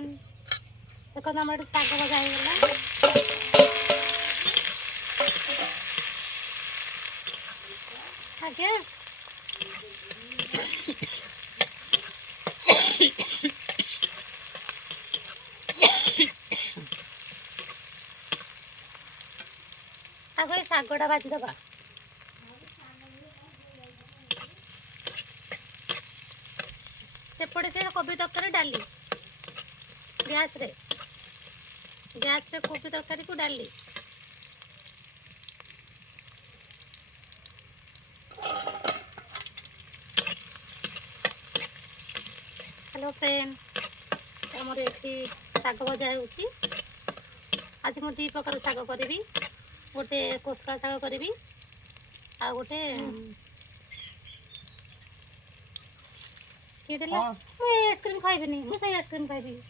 Friend देखो हमारे शाग भजा होगा आज्ञा आगे शागटा भाजीदबा सेपटे से कोबी तरकारी डाली गैस रे कोबी तरकारी को डाली हेलो फ्रेंड आमर ये शाग भजा हो आज मुझे दी प्रकार शाग करी गोटे कोसला शाग करी आ गोटे आइसक्रीम खाइबी मुझे आइसक्रीम खाइबी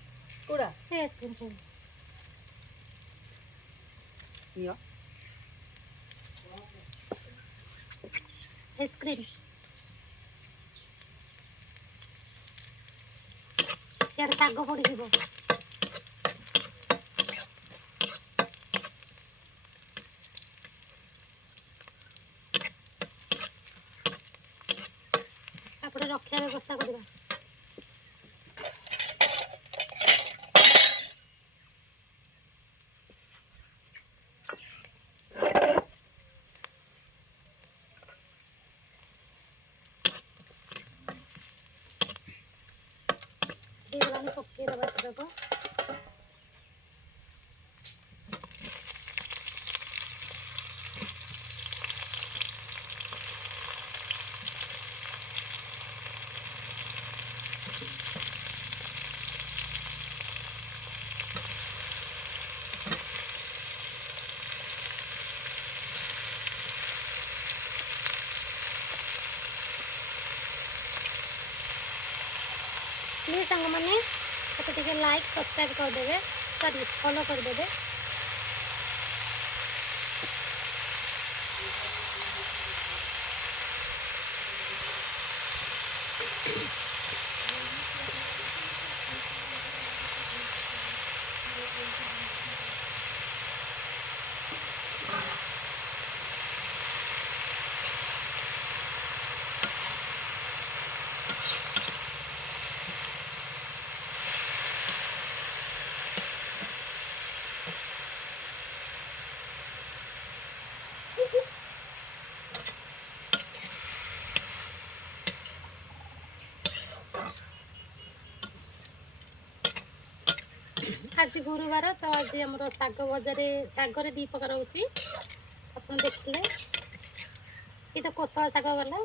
कोड़ा आइसक्रीम खाइबी आइसक्रीम यार शाग पड़ी आपड़े रक्षा व्यवस्था करवा पक्के दबा प्लीज सांग मैंने टे लाइक सब्सक्राइब करदे सॉरी फॉलो करदे आज गुरुवार तो आज आम शाग भजारे शागर दी प्रकार होची देखिले ये तो कोसला शाग गला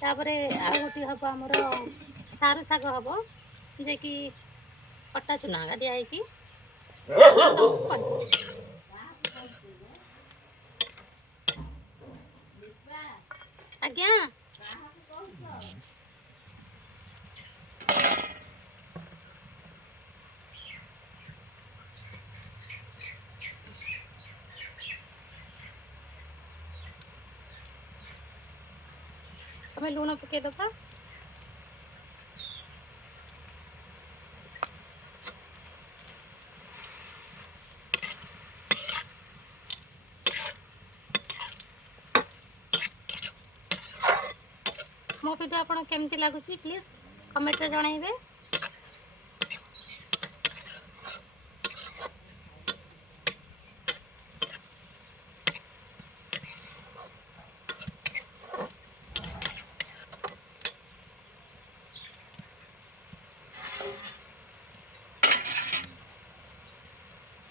तापर आ गोटी हम आमर सारू शाग हम जे कि कटा चुना दिया है आज्ञा तुम्हें लुण पकई दबा मो वीडियो आपन केमती लागुसी प्लीज कमेंट रे जणाइबे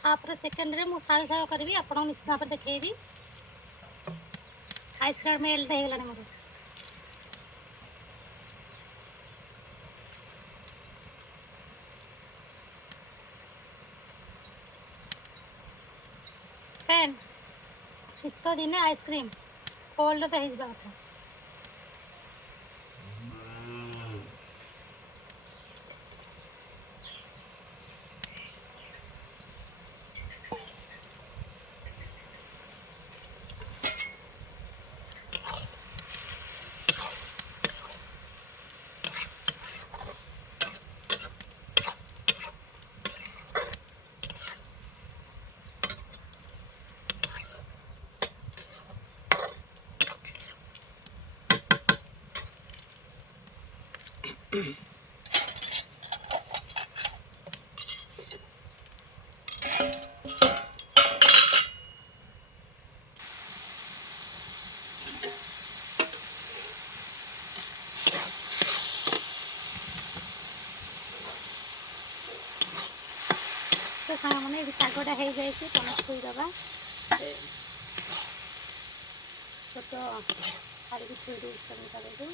आपरे सेकंड रे मु सारू सारू करबी आपन निश्चित भाव देखैबी आइसक्रीम मेल्ट हे गलानी मोर पेन शीत दिने आइसक्रीम कोल्ड तो हेजबा कथा तो सामने शागटा हो जाए तुम छुईदबा छोट थाली छुई दूँ शागटा हो जाए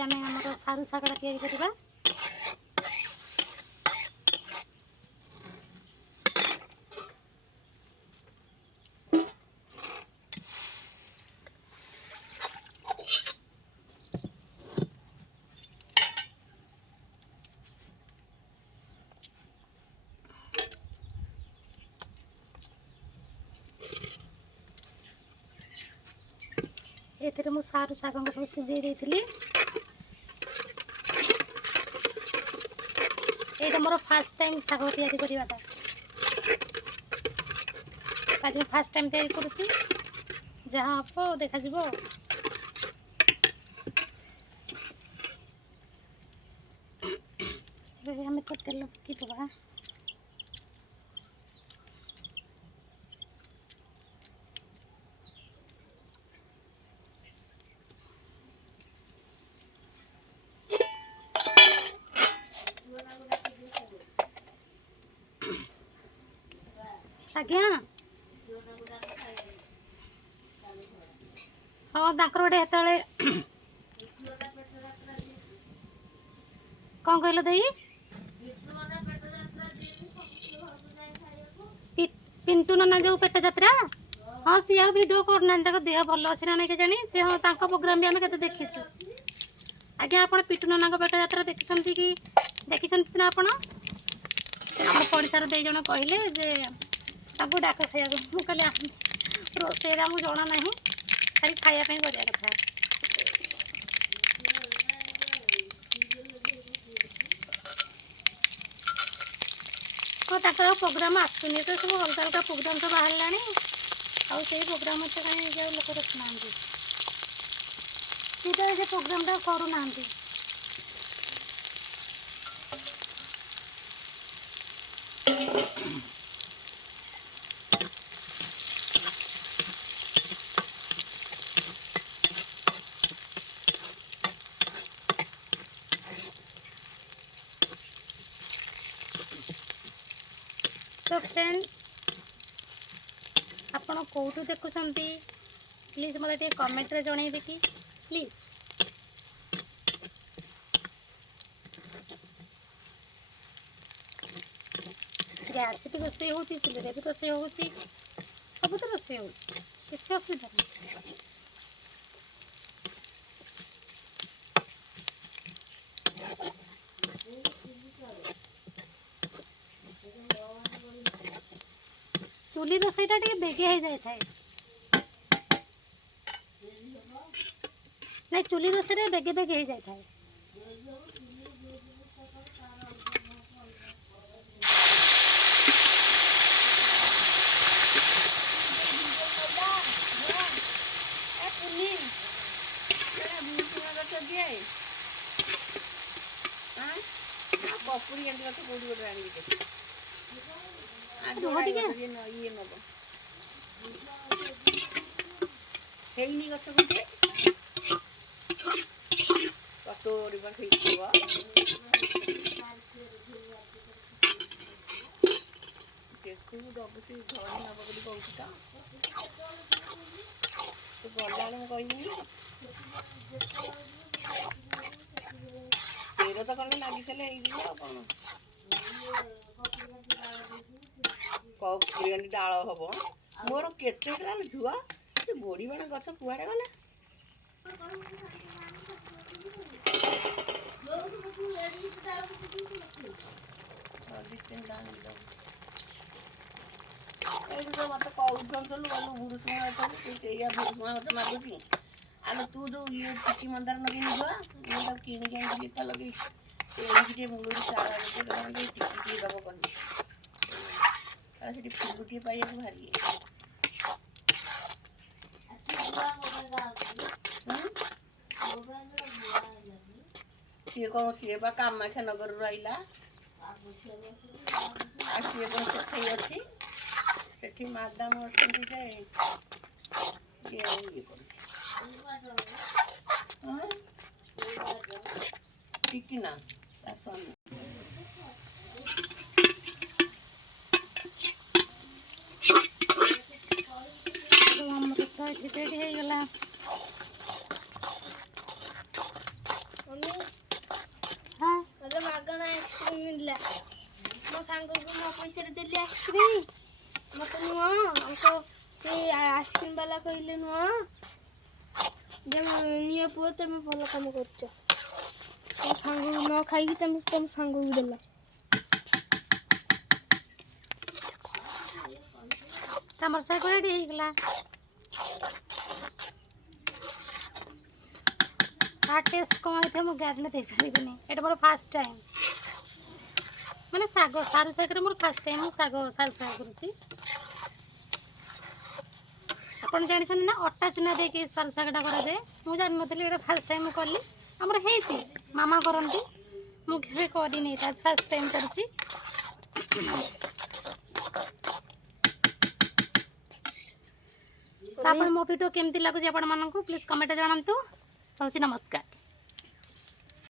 आम सारू शागटा तैयारी करवा एथे मु सारू शाग सब सिझे देती ये मोर फास्ट टाइम शाग तैयारी करवाटा आज फास्ट टाइम तैयारी करुँची जहाँ हम देखा आम तो तेल पकईदबा आज्ञा हाँ गोटे हेतले कौन कहल दई पिंटू नना जो पेट यात्रा हाँ सी आ भिडियो करना देह भल अच्छे ना नहीं जानी सी हाँ प्रोग्राम भी आम के देखीचु आज्ञा आप पिंटू नना पेट यात्रा देखी कि देखी ना आप पड़िशार दे जन कहले जे डाक खाया मुझे रोसे मुझे जना ना खाली खायापी करा कथा तो प्रोग्राम आसुनी तो सब अलग अलग प्रोग्राम तो बाहर आई प्रोग्राम तो कहीं लोक देखुना सी तो ये प्रोग्राम करूना तो फ्रेंड आपण कौटू देखुं प्लीज मतलब कमेंट रे जणेबे कि प्लीज गैस भी रोसे हो चूल्हे भी रोसे हो सब तो रोसे हो किसी असुविधा नहीं चुली रोसईटा टे बेगे हो जाए नहीं चुली रोसे बेगे बेगे हो जाए पपुरी आंटी तो कोडी गोटे आनी के रोटी के ये नब हेनी गछ गोटे कटोरी पर फेंकबो केतु दबसी धरी नब बोली कहूची तो गला हम कहनी तेरे तो कने लागी चले कौन କିରାଣ୍ଡି ଡାଳ ହବ ମୋର କେତେ ହେଲାଣି ଝୁଅ ସେ ବଢି ବାଣ ଗଛ କୁଆଡେ ଗଲା ମତେ କହୁଛନ୍ତି ଗଲୁ ଭୁରୁସୁଣା ସେଇଆ ଭୁରୁସୁଣା ମତେ ମାଗୁଛି ଆଲୋ ତୁ ଯୋଉ ଇଏ ଚିଠି ମନ୍ଦାର ଲଗେଇନି ଝୁଅ ମୁଁ ତାକୁ କିଣିକି ଆଣିକି ତା ଲଗେଇ ଟିକେ ମୂଳରୁ ଚାରା ଟିକେ ଟିକେ ଦବ କହିବି ସେଠି ଫୁଲ ଟିକେ ପାଇବାକୁ ଭାରି ସିଏ କଣ ସିଏ ବା କାମାକ୍ଷାନଗରରୁ ଆଇଲା ଆଉ ସିଏ କଣ ସେଠି ଅଛି ସେଠି ମାଦାମ ଅଛନ୍ତି ଯେ ଇଏ କରୁଛି ଟିକିନା ତା ସ୍ୱାମୀ ଆମର ତ ଏଠି ରେଡ଼ି ହେଇଗଲା। ହଁ ମୋତେ ମାଗଣା ଆଇସ୍କ୍ରିମ୍ ମିଳିଲା ମୋ ସାଙ୍ଗକୁ ମୋ ପଇସାରେ ଦେଲି ଆଇସ୍କ୍ରିମ୍ ମୋତେ ନୁହଁ ସେ ଆଇସ୍କ୍ରିମ୍ ବାଲା କହିଲେ ନୁହଁ ଯେ ନିଅ ପୁଅ ତମେ ଭଲ କାମ କରୁଛ ତମ ସାଙ୍ଗକୁ ନ ଖାଇକି ତମ ସାଙ୍ଗକୁ ଦେଲ ତମର ଶାଗ ରେଡ଼ି ହେଇଗଲା। ତା ଟେଷ୍ଟ କ'ଣ ହେଇଥିବ ମୁଁ ଗ୍ୟାରେଣ୍ଟି ଦେଇପାରିବିନି ଏଇଟା ମୋର ଫାର୍ଷ୍ଟ ଟାଇମ୍ ମାନେ ଶାଗ ସାରୁ ଶାଗରେ ମୋର ଫାର୍ଷ୍ଟ ଟାଇମ୍ ମୁଁ ସାରୁ ଶାଗ କରୁଛି। ଆପଣ ଜାଣିଛନ୍ତି ନା ଅଟା ଚୁନା ଦେଇକି ସାରୁ ଶାଗଟା କରାଯାଏ ମୁଁ ଜାଣିନଥିଲି ଏଇଟା ଫାର୍ଷ୍ଟ ଟାଇମ୍ ମୁଁ କଲି ଆମର ହେଇଛି ମାମା କରନ୍ତି ମୁଁ କେବେ କରିନି ଏଇଟା ଫାର୍ଷ୍ଟ ଟାଇମ୍ କରିଛି। ତ ଆପଣ ମୋ ଭିଡ଼ିଓ କେମିତି ଲାଗୁଛି ଆପଣମାନଙ୍କୁ ପ୍ଲିଜ୍ କମେଣ୍ଟରେ ଜଣାନ୍ତୁ। ହେଉଛି ନମସ୍କାର।